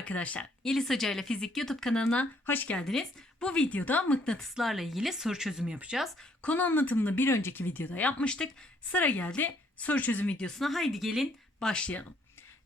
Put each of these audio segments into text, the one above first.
arkadaşlar. Yeliz Hoca ile Fizik YouTube kanalına hoş geldiniz. Bu videoda mıknatıslarla ilgili soru çözümü yapacağız. Konu anlatımını bir önceki videoda yapmıştık. Sıra geldi soru çözüm videosuna. Haydi gelin başlayalım.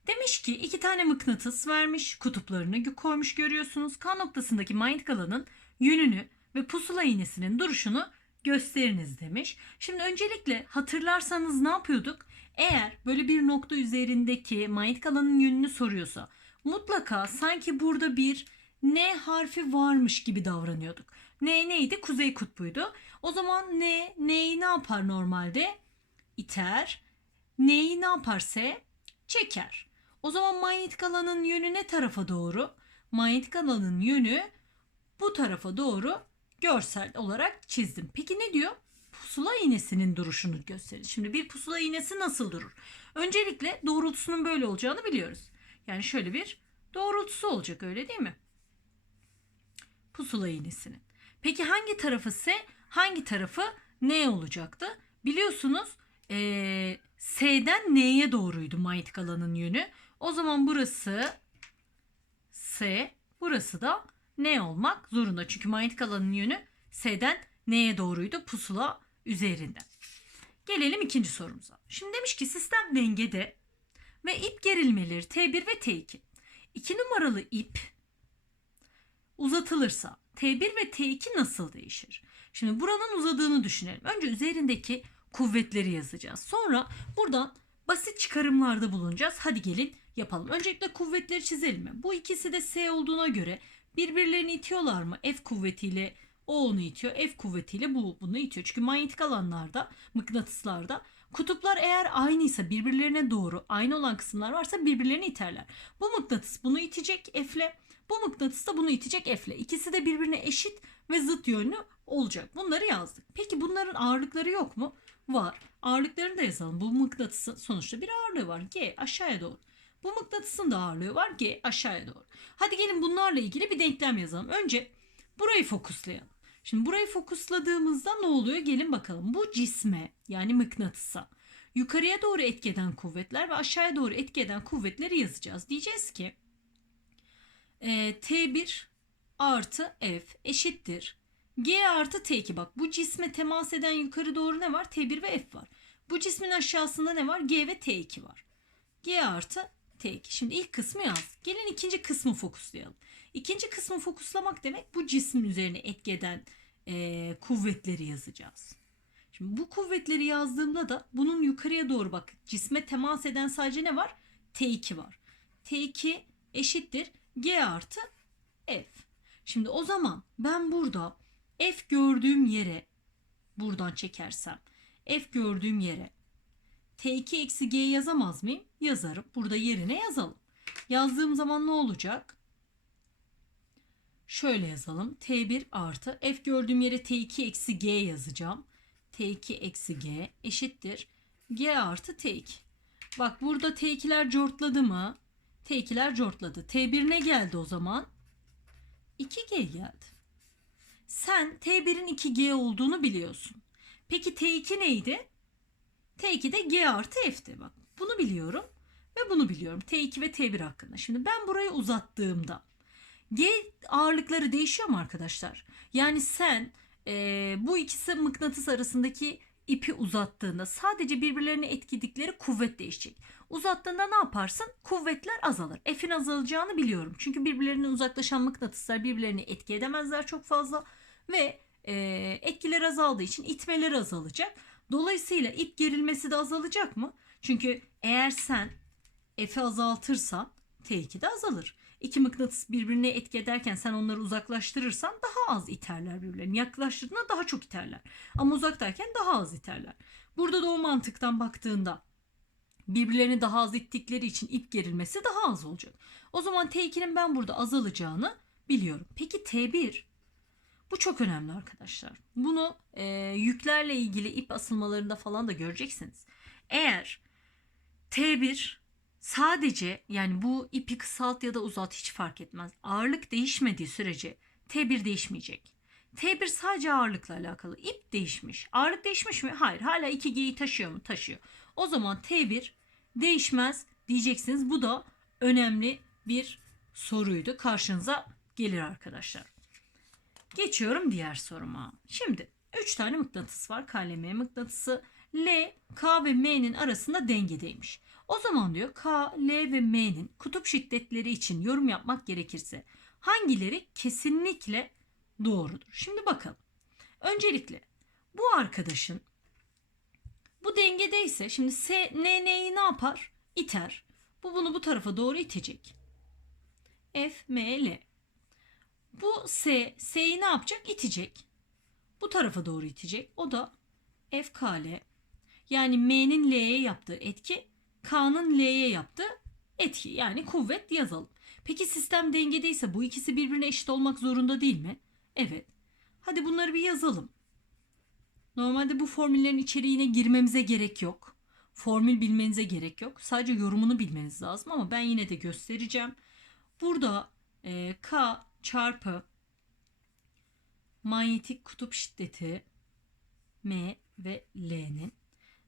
Demiş ki iki tane mıknatıs vermiş, kutuplarını koymuş görüyorsunuz. K noktasındaki manyetik alanın yönünü ve pusula iğnesinin duruşunu gösteriniz demiş. Şimdi öncelikle hatırlarsanız ne yapıyorduk? Eğer böyle bir nokta üzerindeki manyetik alanın yönünü soruyorsa mutlaka sanki burada bir N harfi varmış gibi davranıyorduk. N neydi? Kuzey kutbuydu. O zaman N, N'yi ne yapar normalde? İter. N'yi ne yaparsa çeker. O zaman manyetik alanın yönü ne tarafa doğru? Manyetik alanın yönü bu tarafa doğru görsel olarak çizdim. Peki ne diyor? Pusula iğnesinin duruşunu gösterin. Şimdi bir pusula iğnesi nasıl durur? Öncelikle doğrultusunun böyle olacağını biliyoruz. Yani şöyle bir doğrultusu olacak öyle değil mi? Pusula iğnesinin. Peki hangi tarafı S, hangi tarafı N olacaktı? Biliyorsunuz ee, S'den N'ye doğruydu manyetik alanın yönü. O zaman burası S, burası da N olmak zorunda. Çünkü manyetik alanın yönü S'den N'ye doğruydu pusula üzerinden. Gelelim ikinci sorumuza. Şimdi demiş ki sistem dengede ve ip gerilmeleri T1 ve T2. 2 numaralı ip uzatılırsa T1 ve T2 nasıl değişir? Şimdi buranın uzadığını düşünelim. Önce üzerindeki kuvvetleri yazacağız. Sonra buradan basit çıkarımlarda bulunacağız. Hadi gelin yapalım. Öncelikle kuvvetleri çizelim mi? Bu ikisi de S olduğuna göre birbirlerini itiyorlar mı? F kuvvetiyle o onu itiyor. F kuvvetiyle bu bunu itiyor. Çünkü manyetik alanlarda, mıknatıslarda kutuplar eğer aynıysa birbirlerine doğru aynı olan kısımlar varsa birbirlerini iterler. Bu mıknatıs bunu itecek F'le. Bu mıknatıs da bunu itecek F'le. İkisi de birbirine eşit ve zıt yönlü olacak. Bunları yazdık. Peki bunların ağırlıkları yok mu? Var. Ağırlıklarını da yazalım. Bu mıknatısın sonuçta bir ağırlığı var. G aşağıya doğru. Bu mıknatısın da ağırlığı var. G aşağıya doğru. Hadi gelin bunlarla ilgili bir denklem yazalım. Önce burayı fokuslayalım. Şimdi burayı fokusladığımızda ne oluyor? Gelin bakalım. Bu cisme yani mıknatısa yukarıya doğru etki eden kuvvetler ve aşağıya doğru etki eden kuvvetleri yazacağız. Diyeceğiz ki e, T1 artı F eşittir. G artı T2 bak bu cisme temas eden yukarı doğru ne var? T1 ve F var. Bu cismin aşağısında ne var? G ve T2 var. G artı T2. Şimdi ilk kısmı yaz. Gelin ikinci kısmı fokuslayalım. İkinci kısmı fokuslamak demek bu cismin üzerine etki eden e, kuvvetleri yazacağız. Şimdi bu kuvvetleri yazdığımda da bunun yukarıya doğru bak cisme temas eden sadece ne var? T2 var. T2 eşittir G artı F. Şimdi o zaman ben burada F gördüğüm yere buradan çekersem F gördüğüm yere T2 eksi G yazamaz mıyım? Yazarım. Burada yerine yazalım. Yazdığım zaman ne olacak? Şöyle yazalım. T1 artı F gördüğüm yere T2 eksi G yazacağım. T2 eksi G eşittir. G artı T2. Bak burada T2'ler cortladı mı? T2'ler cortladı. T1 ne geldi o zaman? 2G geldi. Sen T1'in 2G olduğunu biliyorsun. Peki T2 neydi? T2 de G artı F'ti. Bak bunu biliyorum ve bunu biliyorum. T2 ve T1 hakkında. Şimdi ben burayı uzattığımda G ağırlıkları değişiyor mu arkadaşlar? Yani sen e, bu ikisi mıknatıs arasındaki ipi uzattığında sadece birbirlerini etkiledikleri kuvvet değişecek. Uzattığında ne yaparsın? Kuvvetler azalır. F'in azalacağını biliyorum. Çünkü birbirlerinden uzaklaşan mıknatıslar birbirlerini etki edemezler çok fazla ve e, etkiler azaldığı için itmeler azalacak. Dolayısıyla ip gerilmesi de azalacak mı? Çünkü eğer sen F'i azaltırsan T2 de azalır. İki mıknatıs birbirine etki ederken sen onları uzaklaştırırsan daha az iterler birbirlerini. Yaklaştırdığında daha çok iterler. Ama uzaktayken daha az iterler. Burada da o mantıktan baktığında birbirlerini daha az ittikleri için ip gerilmesi daha az olacak. O zaman T2'nin ben burada azalacağını biliyorum. Peki T1 bu çok önemli arkadaşlar. Bunu e, yüklerle ilgili ip asılmalarında falan da göreceksiniz. Eğer T1 sadece yani bu ipi kısalt ya da uzat hiç fark etmez. Ağırlık değişmediği sürece T1 değişmeyecek. T1 sadece ağırlıkla alakalı. İp değişmiş. Ağırlık değişmiş mi? Hayır. Hala 2G'yi taşıyor mu? Taşıyor. O zaman T1 değişmez diyeceksiniz. Bu da önemli bir soruydu. Karşınıza gelir arkadaşlar. Geçiyorum diğer soruma. Şimdi 3 tane mıknatıs var. K ile M mıknatısı. L, K ve M'nin arasında dengedeymiş. O zaman diyor K, L ve M'nin kutup şiddetleri için yorum yapmak gerekirse hangileri kesinlikle doğrudur? Şimdi bakalım. Öncelikle bu arkadaşın bu dengedeyse şimdi S, N, N'yi ne yapar? İter. Bu bunu bu tarafa doğru itecek. F, M, L. Bu S, S'yi ne yapacak? İtecek. Bu tarafa doğru itecek. O da F, K, L. Yani M'nin L'ye yaptığı etki K'nın L'ye yaptığı etki. Yani kuvvet yazalım. Peki sistem dengedeyse bu ikisi birbirine eşit olmak zorunda değil mi? Evet. Hadi bunları bir yazalım. Normalde bu formüllerin içeriğine girmemize gerek yok. Formül bilmenize gerek yok. Sadece yorumunu bilmeniz lazım ama ben yine de göstereceğim. Burada e, K çarpı manyetik kutup şiddeti M ve L'nin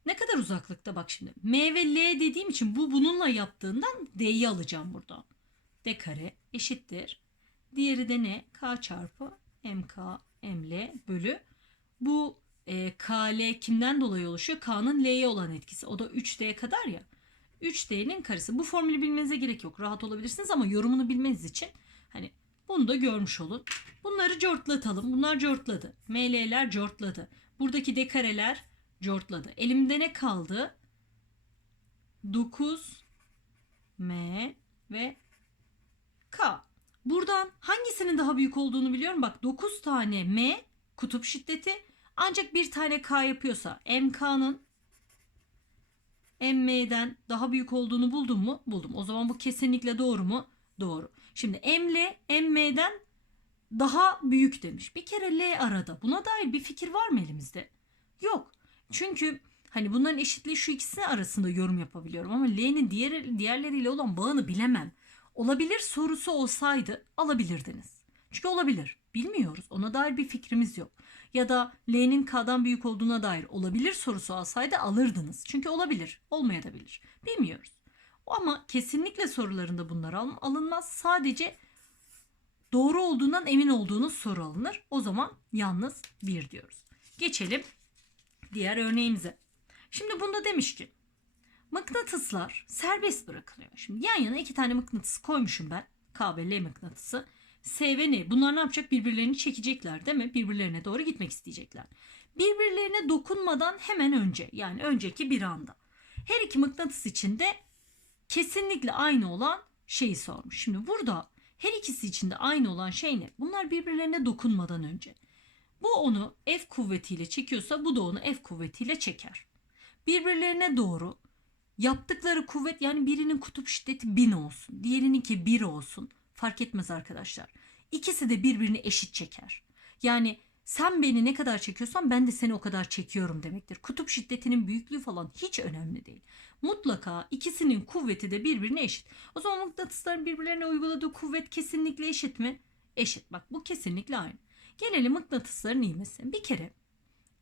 ne kadar uzaklıkta bak şimdi. M ve L dediğim için bu bununla yaptığından D'yi alacağım buradan. D kare eşittir. Diğeri de ne? K çarpı MK ML bölü. Bu e, KL kimden dolayı oluşuyor? K'nın L'ye olan etkisi. O da 3D kadar ya. 3D'nin karesi. Bu formülü bilmenize gerek yok. Rahat olabilirsiniz ama yorumunu bilmeniz için hani bunu da görmüş olun. Bunları cortlatalım. Bunlar cortladı. ML'ler cortladı. Buradaki D kareler cortladı. Elimde ne kaldı? 9 M ve K. Buradan hangisinin daha büyük olduğunu biliyorum. Bak 9 tane M kutup şiddeti ancak bir tane K yapıyorsa MK'nın MM'den daha büyük olduğunu buldum mu? Buldum. O zaman bu kesinlikle doğru mu? Doğru. Şimdi M'le MM'den daha büyük demiş. Bir kere L arada. Buna dair bir fikir var mı elimizde? Yok. Çünkü hani bunların eşitliği şu ikisi arasında yorum yapabiliyorum ama L'nin diğer, diğerleriyle olan bağını bilemem. Olabilir sorusu olsaydı alabilirdiniz. Çünkü olabilir. Bilmiyoruz. Ona dair bir fikrimiz yok. Ya da L'nin K'dan büyük olduğuna dair olabilir sorusu alsaydı alırdınız. Çünkü olabilir. Olmayabilir. Bilmiyoruz. Ama kesinlikle sorularında bunlar al- alınmaz. Sadece doğru olduğundan emin olduğunuz soru alınır. O zaman yalnız bir diyoruz. Geçelim diğer örneğimize. Şimdi bunda demiş ki mıknatıslar serbest bırakılıyor. Şimdi yan yana iki tane mıknatıs koymuşum ben. K ve L mıknatısı. S ve N. Bunlar ne yapacak? Birbirlerini çekecekler değil mi? Birbirlerine doğru gitmek isteyecekler. Birbirlerine dokunmadan hemen önce yani önceki bir anda. Her iki mıknatıs için de kesinlikle aynı olan şeyi sormuş. Şimdi burada her ikisi için de aynı olan şey ne? Bunlar birbirlerine dokunmadan önce. Bu onu F kuvvetiyle çekiyorsa bu da onu F kuvvetiyle çeker. Birbirlerine doğru yaptıkları kuvvet yani birinin kutup şiddeti 1000 olsun. Diğerininki 1 olsun. Fark etmez arkadaşlar. İkisi de birbirini eşit çeker. Yani sen beni ne kadar çekiyorsan ben de seni o kadar çekiyorum demektir. Kutup şiddetinin büyüklüğü falan hiç önemli değil. Mutlaka ikisinin kuvveti de birbirine eşit. O zaman mıknatısların birbirlerine uyguladığı kuvvet kesinlikle eşit mi? Eşit. Bak bu kesinlikle aynı. Gelelim mıknatısların ivmesi. Bir kere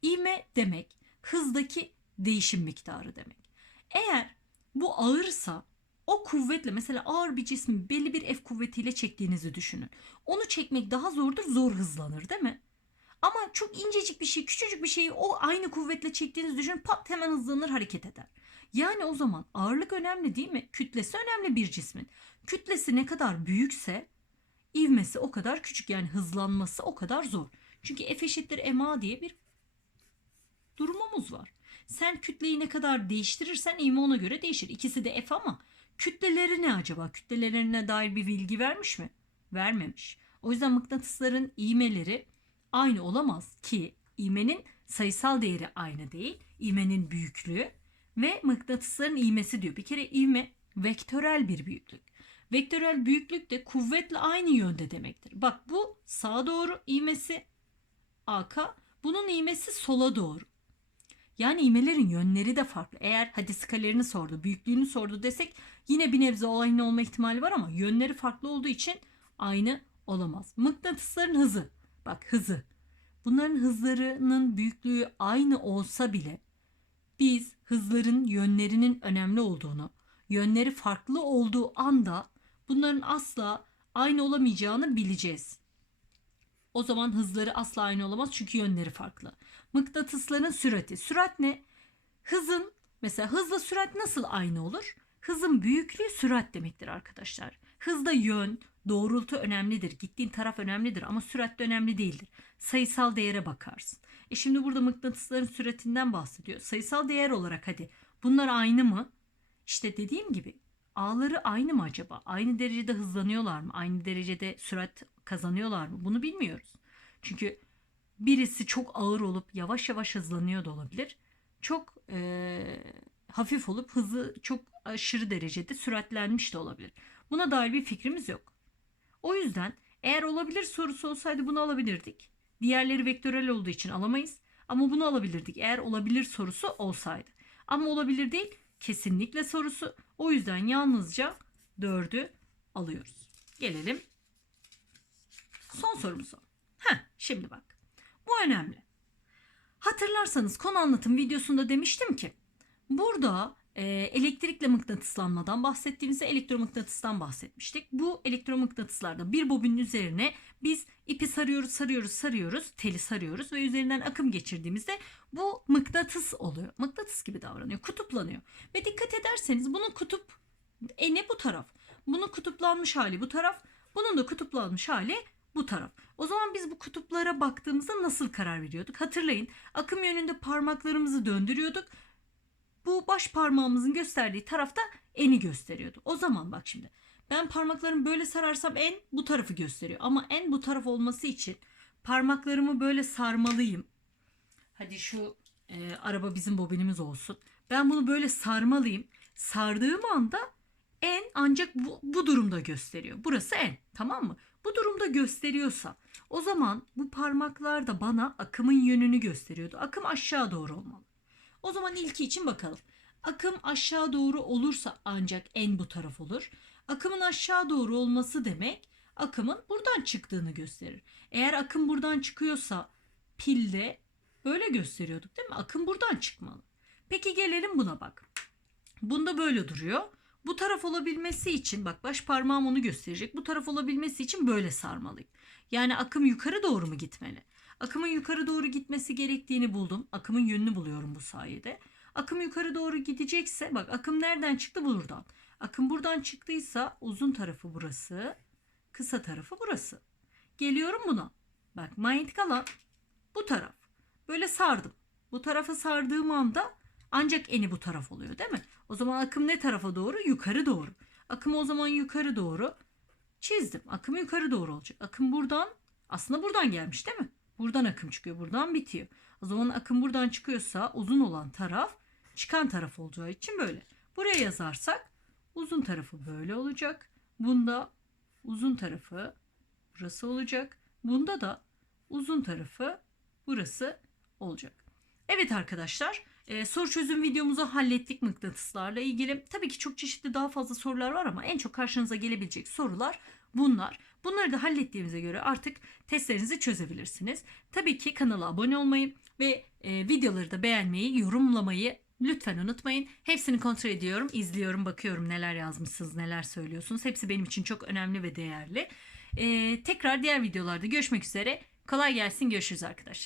ivme demek hızdaki değişim miktarı demek. Eğer bu ağırsa o kuvvetle mesela ağır bir cismi belli bir F kuvvetiyle çektiğinizi düşünün. Onu çekmek daha zordur, zor hızlanır değil mi? Ama çok incecik bir şey, küçücük bir şeyi o aynı kuvvetle çektiğinizi düşünün pat hemen hızlanır hareket eder. Yani o zaman ağırlık önemli değil mi? Kütlesi önemli bir cismin. Kütlesi ne kadar büyükse ivmesi o kadar küçük yani hızlanması o kadar zor. Çünkü F eşittir ma diye bir durumumuz var. Sen kütleyi ne kadar değiştirirsen ivme ona göre değişir. İkisi de F ama kütleleri ne acaba? Kütlelerine dair bir bilgi vermiş mi? Vermemiş. O yüzden mıknatısların ivmeleri aynı olamaz ki ivmenin sayısal değeri aynı değil. İvmenin büyüklüğü ve mıknatısların ivmesi diyor. Bir kere ivme vektörel bir büyüklük. Vektörel büyüklük de kuvvetle aynı yönde demektir. Bak bu sağa doğru ivmesi AK, bunun ivmesi sola doğru. Yani ivmelerin yönleri de farklı. Eğer hadi skalerini sordu, büyüklüğünü sordu desek yine bir nebze aynı olma ihtimali var ama yönleri farklı olduğu için aynı olamaz. Mıknatısların hızı. Bak hızı. Bunların hızlarının büyüklüğü aynı olsa bile biz hızların yönlerinin önemli olduğunu, yönleri farklı olduğu anda bunların asla aynı olamayacağını bileceğiz. O zaman hızları asla aynı olamaz çünkü yönleri farklı. Mıknatısların sürati. Sürat ne? Hızın mesela hızla sürat nasıl aynı olur? Hızın büyüklüğü sürat demektir arkadaşlar. Hızda yön, doğrultu önemlidir. Gittiğin taraf önemlidir ama sürat de önemli değildir. Sayısal değere bakarsın. E şimdi burada mıknatısların süratinden bahsediyor. Sayısal değer olarak hadi bunlar aynı mı? İşte dediğim gibi ağları aynı mı acaba? Aynı derecede hızlanıyorlar mı? Aynı derecede sürat kazanıyorlar mı? Bunu bilmiyoruz. Çünkü birisi çok ağır olup yavaş yavaş hızlanıyor da olabilir. Çok eee, hafif olup hızı çok aşırı derecede süratlenmiş de olabilir. Buna dair bir fikrimiz yok. O yüzden eğer olabilir sorusu olsaydı bunu alabilirdik. Diğerleri vektörel olduğu için alamayız. Ama bunu alabilirdik eğer olabilir sorusu olsaydı. Ama olabilir değil kesinlikle sorusu. O yüzden yalnızca 4'ü alıyoruz. Gelelim son sorumuza. Heh, şimdi bak. Bu önemli. Hatırlarsanız konu anlatım videosunda demiştim ki burada e, elektrikle mıknatıslanmadan bahsettiğimizde elektromıknatıstan bahsetmiştik. Bu elektromıknatıslarda bir bobinin üzerine biz ipi sarıyoruz, sarıyoruz, sarıyoruz, teli sarıyoruz ve üzerinden akım geçirdiğimizde bu mıknatıs oluyor. Mıknatıs gibi davranıyor, kutuplanıyor. Ve dikkat ederseniz bunun kutup eni bu taraf. Bunun kutuplanmış hali bu taraf. Bunun da kutuplanmış hali bu taraf. O zaman biz bu kutuplara baktığımızda nasıl karar veriyorduk? Hatırlayın. Akım yönünde parmaklarımızı döndürüyorduk. Bu baş parmağımızın gösterdiği tarafta eni gösteriyordu. O zaman bak şimdi. Ben parmaklarımı böyle sararsam en bu tarafı gösteriyor. Ama en bu taraf olması için parmaklarımı böyle sarmalıyım. Hadi şu e, araba bizim bobinimiz olsun. Ben bunu böyle sarmalıyım. Sardığım anda en ancak bu, bu durumda gösteriyor. Burası en tamam mı? Bu durumda gösteriyorsa o zaman bu parmaklar da bana akımın yönünü gösteriyordu. Akım aşağı doğru olmalı. O zaman ilki için bakalım. Akım aşağı doğru olursa ancak en bu taraf olur. Akımın aşağı doğru olması demek akımın buradan çıktığını gösterir. Eğer akım buradan çıkıyorsa pilde böyle gösteriyorduk değil mi? Akım buradan çıkmalı. Peki gelelim buna bak. Bunda böyle duruyor. Bu taraf olabilmesi için bak baş parmağım onu gösterecek. Bu taraf olabilmesi için böyle sarmalıyım. Yani akım yukarı doğru mu gitmeli? Akımın yukarı doğru gitmesi gerektiğini buldum. Akımın yönünü buluyorum bu sayede. Akım yukarı doğru gidecekse bak akım nereden çıktı buradan. Akım buradan çıktıysa uzun tarafı burası, kısa tarafı burası. Geliyorum buna. Bak manyetik alan bu taraf. Böyle sardım. Bu tarafa sardığım anda ancak eni bu taraf oluyor değil mi? O zaman akım ne tarafa doğru? Yukarı doğru. Akım o zaman yukarı doğru çizdim. Akım yukarı doğru olacak. Akım buradan aslında buradan gelmiş değil mi? Buradan akım çıkıyor. Buradan bitiyor. O zaman akım buradan çıkıyorsa uzun olan taraf çıkan taraf olacağı için böyle. Buraya yazarsak uzun tarafı böyle olacak. Bunda uzun tarafı burası olacak. Bunda da uzun tarafı burası olacak. Evet arkadaşlar e, soru çözüm videomuzu hallettik mıknatıslarla ilgili. Tabii ki çok çeşitli daha fazla sorular var ama en çok karşınıza gelebilecek sorular bunlar. Bunları da hallettiğimize göre artık testlerinizi çözebilirsiniz. Tabii ki kanala abone olmayı ve e, videoları da beğenmeyi, yorumlamayı lütfen unutmayın. Hepsini kontrol ediyorum, izliyorum, bakıyorum neler yazmışsınız, neler söylüyorsunuz. Hepsi benim için çok önemli ve değerli. E, tekrar diğer videolarda görüşmek üzere. Kolay gelsin, görüşürüz arkadaşlar.